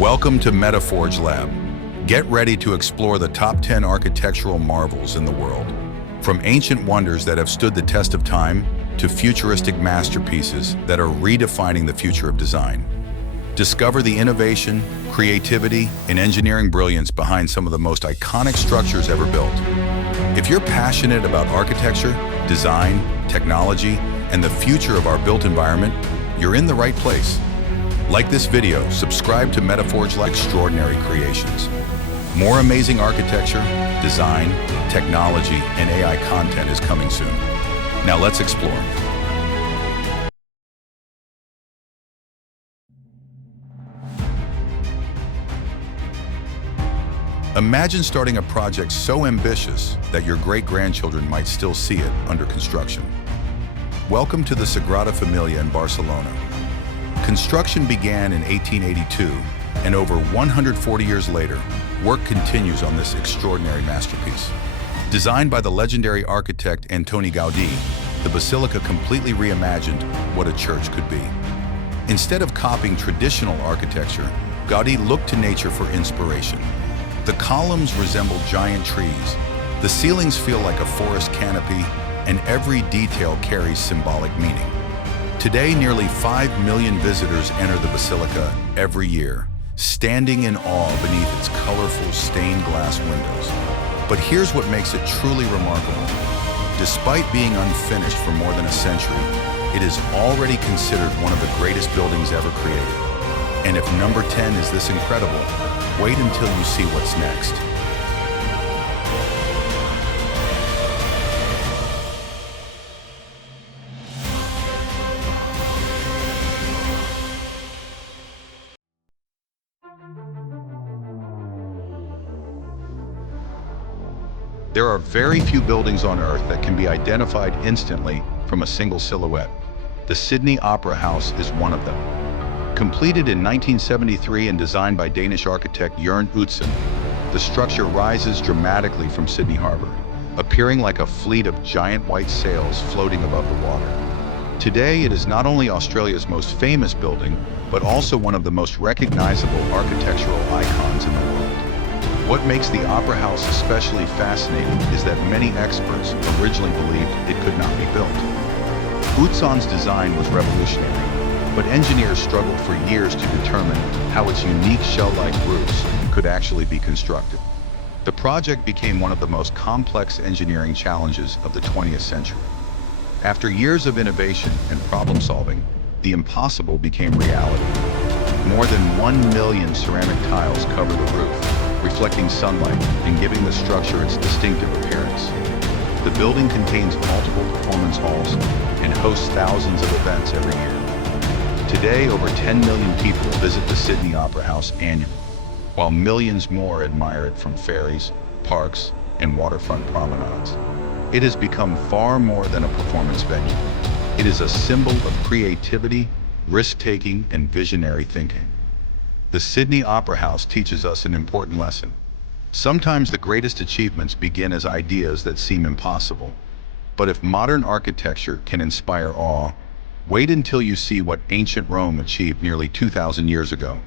Welcome to Metaforge Lab. Get ready to explore the top 10 architectural marvels in the world. From ancient wonders that have stood the test of time to futuristic masterpieces that are redefining the future of design. Discover the innovation, creativity, and engineering brilliance behind some of the most iconic structures ever built. If you're passionate about architecture, design, technology, and the future of our built environment, you're in the right place. Like this video, subscribe to Metaforge Lab Extraordinary Creations. More amazing architecture, design, technology, and AI content is coming soon. Now let's explore. Imagine starting a project so ambitious that your great-grandchildren might still see it under construction. Welcome to the Sagrada Familia in Barcelona. Construction began in 1882, and over 140 years later, work continues on this extraordinary masterpiece. Designed by the legendary architect Antoni Gaudí, the basilica completely reimagined what a church could be. Instead of copying traditional architecture, Gaudí looked to nature for inspiration. The columns resemble giant trees, the ceilings feel like a forest canopy, and every detail carries symbolic meaning. Today, nearly 5 million visitors enter the basilica every year, standing in awe beneath its colorful stained glass windows. But here's what makes it truly remarkable. Despite being unfinished for more than a century, it is already considered one of the greatest buildings ever created. And if number 10 is this incredible, wait until you see what's next. There are very few buildings on Earth that can be identified instantly from a single silhouette. The Sydney Opera House is one of them. Completed in 1973 and designed by Danish architect Jørgen Utzon, the structure rises dramatically from Sydney Harbour, appearing like a fleet of giant white sails floating above the water. Today, it is not only Australia's most famous building, but also one of the most recognizable architectural icons in the world. What makes the Opera House especially fascinating is that many experts originally believed it could not be built. Utzon's design was revolutionary, but engineers struggled for years to determine how its unique shell-like roofs could actually be constructed. The project became one of the most complex engineering challenges of the 20th century. After years of innovation and problem-solving, the impossible became reality. More than 1 million ceramic tiles cover the roof, reflecting sunlight and giving the structure its distinctive appearance. The building contains multiple performance halls and hosts thousands of events every year. Today, over 10 million people visit the Sydney Opera House annually, while millions more admire it from ferries, parks, and waterfront promenades. It has become far more than a performance venue. It is a symbol of creativity, risk-taking, and visionary thinking. The Sydney Opera House teaches us an important lesson. Sometimes the greatest achievements begin as ideas that seem impossible. But if modern architecture can inspire awe, wait until you see what ancient Rome achieved nearly 2,000 years ago.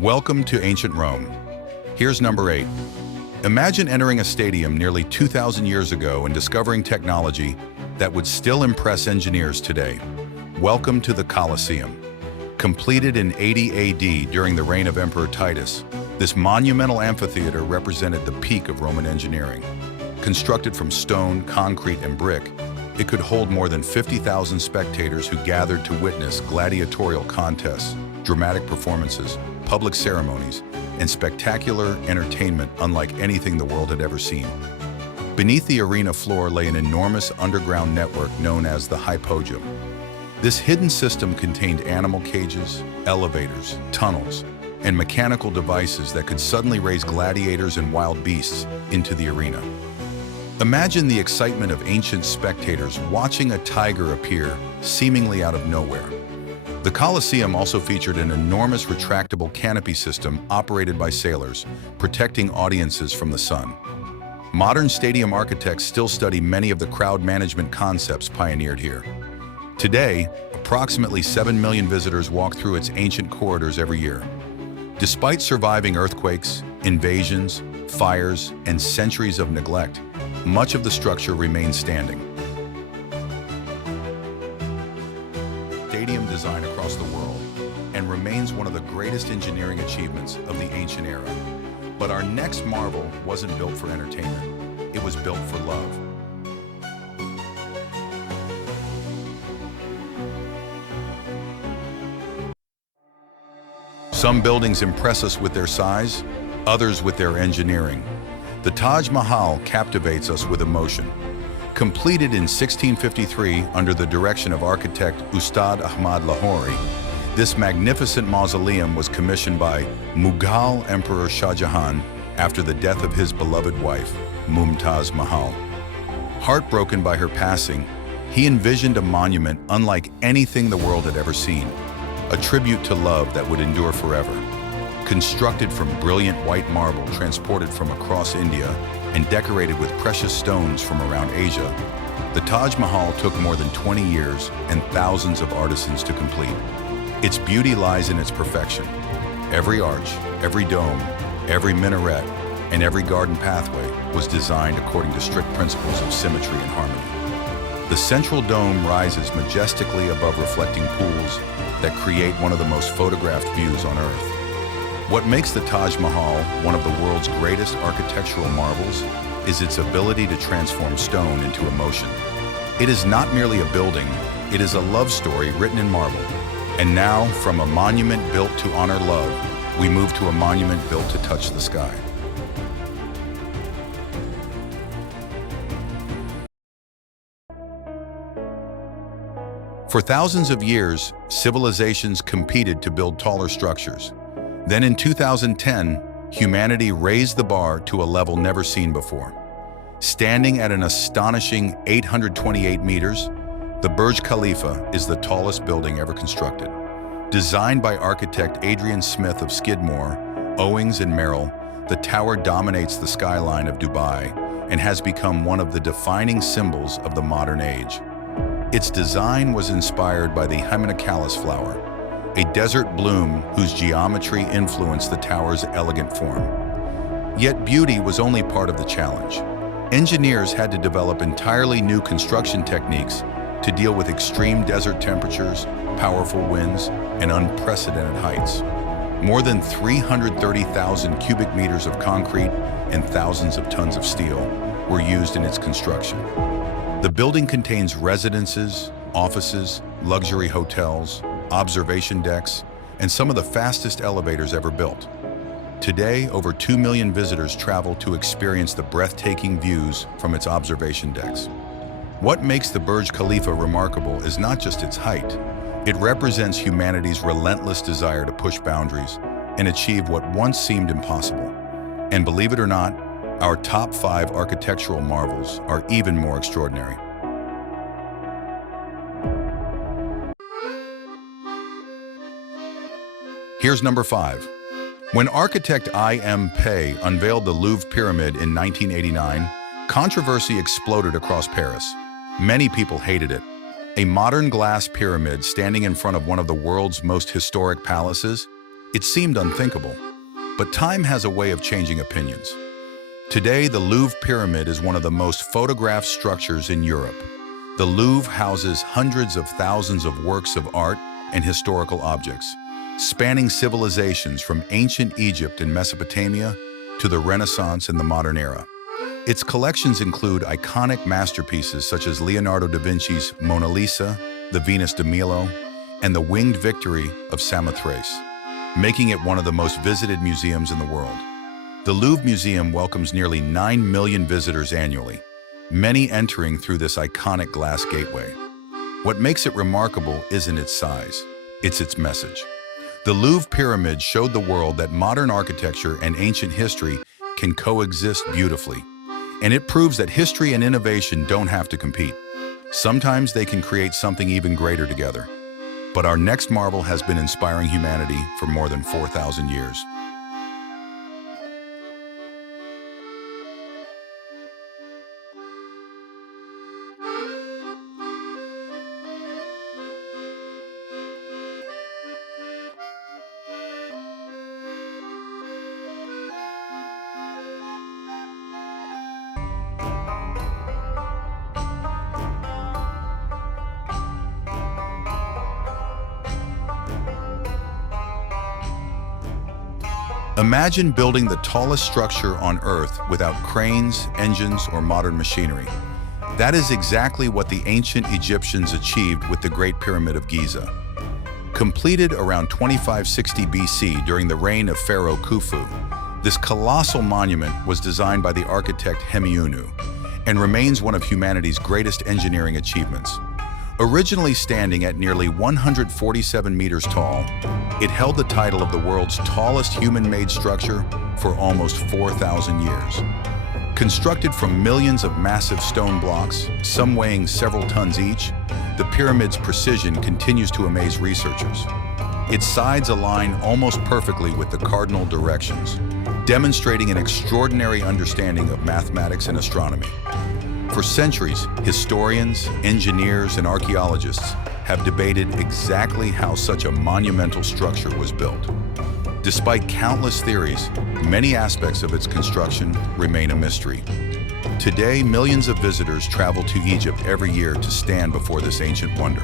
Welcome to ancient Rome. Here's number 8. Imagine entering a stadium nearly 2,000 years ago and discovering technology that would still impress engineers today. Welcome to the Colosseum. Completed in 80 AD during the reign of Emperor Titus, this monumental amphitheater represented the peak of Roman engineering. Constructed from stone, concrete, and brick, it could hold more than 50,000 spectators who gathered to witness gladiatorial contests, dramatic performances, public ceremonies, and spectacular entertainment unlike anything the world had ever seen. Beneath the arena floor lay an enormous underground network known as the hypogym. This hidden system contained animal cages, elevators, tunnels, and mechanical devices that could suddenly raise gladiators and wild beasts into the arena. Imagine the excitement of ancient spectators watching a tiger appear seemingly out of nowhere. The Colosseum also featured an enormous retractable canopy system operated by sailors, protecting audiences from the sun. Modern stadium architects still study many of the crowd management concepts pioneered here. Today, approximately 7 million visitors walk through its ancient corridors every year. Despite surviving earthquakes, invasions, fires, and centuries of neglect, much of the structure remains standing. Stadium design across the world and remains one of the greatest engineering achievements of the ancient era. But our next marvel wasn't built for entertainment. It was built for love. Some buildings impress us with their size, others with their engineering. The Taj Mahal captivates us with emotion. Completed in 1653 under the direction of architect Ustad Ahmad Lahori, this magnificent mausoleum was commissioned by Mughal Emperor Shah Jahan after the death of his beloved wife, Mumtaz Mahal. Heartbroken by her passing, he envisioned a monument unlike anything the world had ever seen, a tribute to love that would endure forever. Constructed from brilliant white marble transported from across India and decorated with precious stones from around Asia, the Taj Mahal took more than 20 years and thousands of artisans to complete. Its beauty lies in its perfection. Every arch, every dome, every minaret, and every garden pathway was designed according to strict principles of symmetry and harmony. The central dome rises majestically above reflecting pools that create one of the most photographed views on Earth. What makes the Taj Mahal one of the world's greatest architectural marvels is its ability to transform stone into emotion. It is not merely a building, it is a love story written in marble. And now, from a monument built to honor love, we move to a monument built to touch the sky. For thousands of years, civilizations competed to build taller structures. Then in 2010, humanity raised the bar to a level never seen before. Standing at an astonishing 828 meters, the Burj Khalifa is the tallest building ever constructed. Designed by architect Adrian Smith of Skidmore, Owings and Merrill, the tower dominates the skyline of Dubai and has become one of the defining symbols of the modern age. Its design was inspired by the Hymenocalyx flower, a desert bloom whose geometry influenced the tower's elegant form. Yet beauty was only part of the challenge. Engineers had to develop entirely new construction techniques to deal with extreme desert temperatures, powerful winds, and unprecedented heights. More than 330,000 cubic meters of concrete and thousands of tons of steel were used in its construction. The building contains residences, offices, luxury hotels, observation decks, and some of the fastest elevators ever built. Today, over 2 million visitors travel to experience the breathtaking views from its observation decks. What makes the Burj Khalifa remarkable is not just its height. It represents humanity's relentless desire to push boundaries and achieve what once seemed impossible. And believe it or not, our top 5 architectural marvels are even more extraordinary. Here's number 5. When architect I.M. Pei unveiled the Louvre Pyramid in 1989, controversy exploded across Paris. Many people hated it. A modern glass pyramid standing in front of one of the world's most historic palaces? It seemed unthinkable. But time has a way of changing opinions. Today, the Louvre Pyramid is one of the most photographed structures in Europe. The Louvre houses hundreds of thousands of works of art and historical objects, spanning civilizations from ancient Egypt and Mesopotamia to the Renaissance and the modern era. Its collections include iconic masterpieces such as Leonardo da Vinci's Mona Lisa, the Venus de Milo, and the Winged Victory of Samothrace, making it one of the most visited museums in the world. The Louvre Museum welcomes nearly 9 million visitors annually, many entering through this iconic glass gateway. What makes it remarkable isn't its size, it's its message. The Louvre Pyramid showed the world that modern architecture and ancient history can coexist beautifully. And it proves that history and innovation don't have to compete. Sometimes they can create something even greater together. But our next marvel has been inspiring humanity for more than 4,000 years. Imagine building the tallest structure on Earth without cranes, engines, or modern machinery. That is exactly what the ancient Egyptians achieved with the Great Pyramid of Giza. Completed around 2560 BC during the reign of Pharaoh Khufu, this colossal monument was designed by the architect Hemiunu and remains one of humanity's greatest engineering achievements. Originally standing at nearly 147 meters tall, it held the title of the world's tallest human-made structure for almost 4,000 years. Constructed from millions of massive stone blocks, some weighing several tons each, the pyramid's precision continues to amaze researchers. Its sides align almost perfectly with the cardinal directions, demonstrating an extraordinary understanding of mathematics and astronomy. For centuries, historians, engineers, and archaeologists have debated exactly how such a monumental structure was built. Despite countless theories, many aspects of its construction remain a mystery. Today, millions of visitors travel to Egypt every year to stand before this ancient wonder.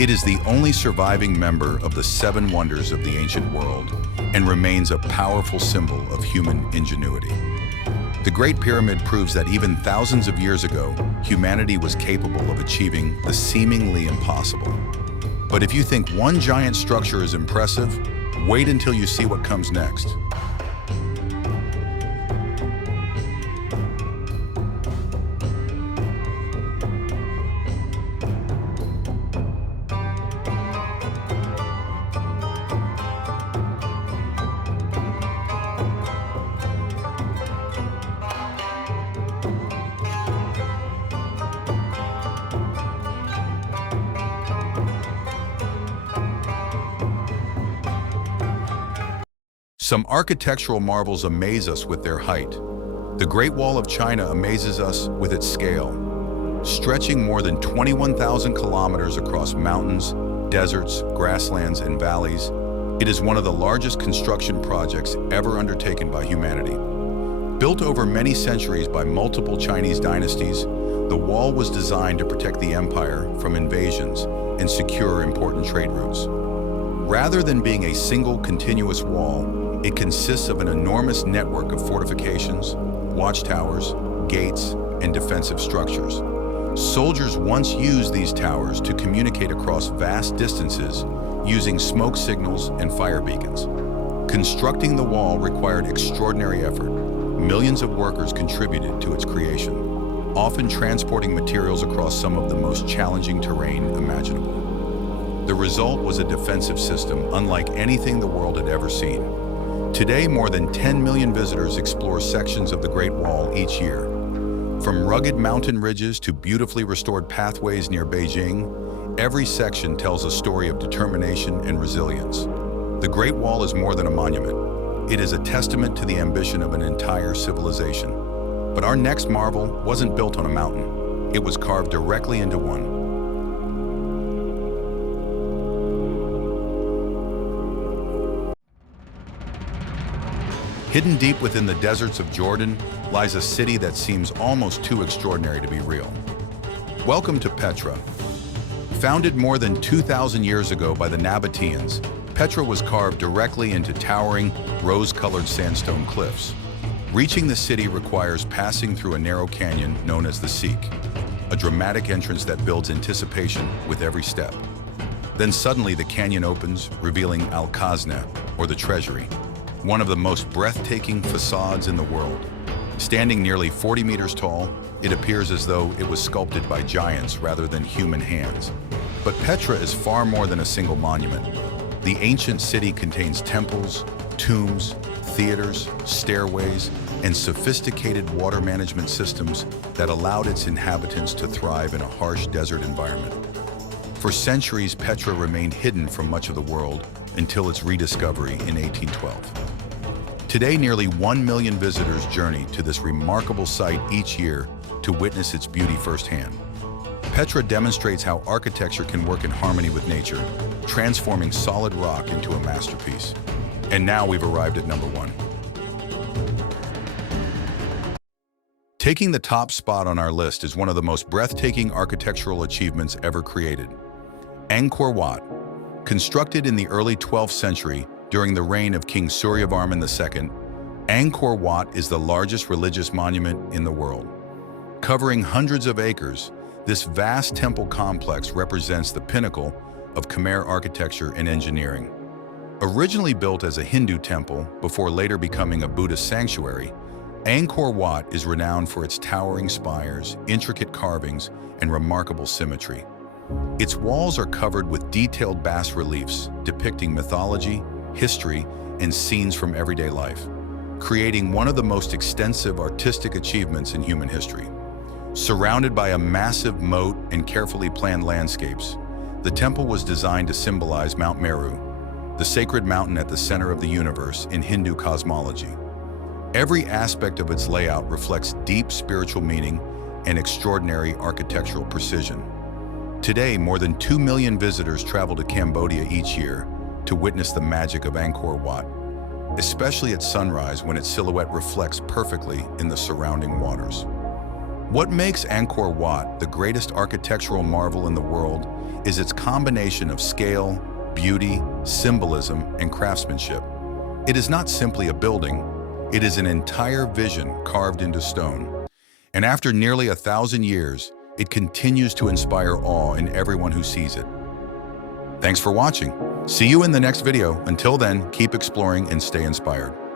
It is the only surviving member of the 7 wonders of the ancient world and remains a powerful symbol of human ingenuity. The Great Pyramid proves that even thousands of years ago, humanity was capable of achieving the seemingly impossible. But if you think one giant structure is impressive, wait until you see what comes next. Some architectural marvels amaze us with their height. The Great Wall of China amazes us with its scale. Stretching more than 21,000 kilometers across mountains, deserts, grasslands, and valleys, it is one of the largest construction projects ever undertaken by humanity. Built over many centuries by multiple Chinese dynasties, the wall was designed to protect the empire from invasions and secure important trade routes. Rather than being a single continuous wall, it consists of an enormous network of fortifications, watchtowers, gates, and defensive structures. Soldiers once used these towers to communicate across vast distances using smoke signals and fire beacons. Constructing the wall required extraordinary effort. Millions of workers contributed to its creation, often transporting materials across some of the most challenging terrain imaginable. The result was a defensive system unlike anything the world had ever seen. Today, more than 10 million visitors explore sections of the Great Wall each year. From rugged mountain ridges to beautifully restored pathways near Beijing, every section tells a story of determination and resilience. The Great Wall is more than a monument. It is a testament to the ambition of an entire civilization. But our next marvel wasn't built on a mountain. It was carved directly into one. Hidden deep within the deserts of Jordan lies a city that seems almost too extraordinary to be real. Welcome to Petra. Founded more than 2,000 years ago by the Nabateans, Petra was carved directly into towering, rose-colored sandstone cliffs. Reaching the city requires passing through a narrow canyon known as the Seek, a dramatic entrance that builds anticipation with every step. Then suddenly the canyon opens, revealing Al-Khazna, or the treasury. one of the most breathtaking facades in the world. Standing nearly 40 meters tall, it appears as though it was sculpted by giants rather than human hands. But Petra is far more than a single monument. The ancient city contains temples, tombs, theaters, stairways, and sophisticated water management systems that allowed its inhabitants to thrive in a harsh desert environment. For centuries, Petra remained hidden from much of the world until its rediscovery in 1812. Today, nearly 1 million visitors journey to this remarkable site each year to witness its beauty firsthand. Petra demonstrates how architecture can work in harmony with nature, transforming solid rock into a masterpiece. And now we've arrived at number 1. Taking the top spot on our list is one of the most breathtaking architectural achievements ever created. Angkor Wat. Constructed in the early 12th century during the reign of King Suryavarman II, Angkor Wat is the largest religious monument in the world. Covering hundreds of acres, this vast temple complex represents the pinnacle of Khmer architecture and engineering. Originally built as a Hindu temple before later becoming a Buddhist sanctuary, Angkor Wat is renowned for its towering spires, intricate carvings, and remarkable symmetry. Its walls are covered with detailed bas-reliefs depicting mythology, history, and scenes from everyday life, creating one of the most extensive artistic achievements in human history. Surrounded by a massive moat and carefully planned landscapes, the temple was designed to symbolize Mount Meru, the sacred mountain at the center of the universe in Hindu cosmology. Every aspect of its layout reflects deep spiritual meaning and extraordinary architectural precision. Today, more than 2 million visitors travel to Cambodia each year to witness the magic of Angkor Wat, especially at sunrise when its silhouette reflects perfectly in the surrounding waters. What makes Angkor Wat the greatest architectural marvel in the world is its combination of scale, beauty, symbolism, and craftsmanship. It is not simply a building, it is an entire vision carved into stone. And after nearly 1,000 years, it continues to inspire awe in everyone who sees it. Thanks for watching. See you in the next video. Until then, keep exploring and stay inspired.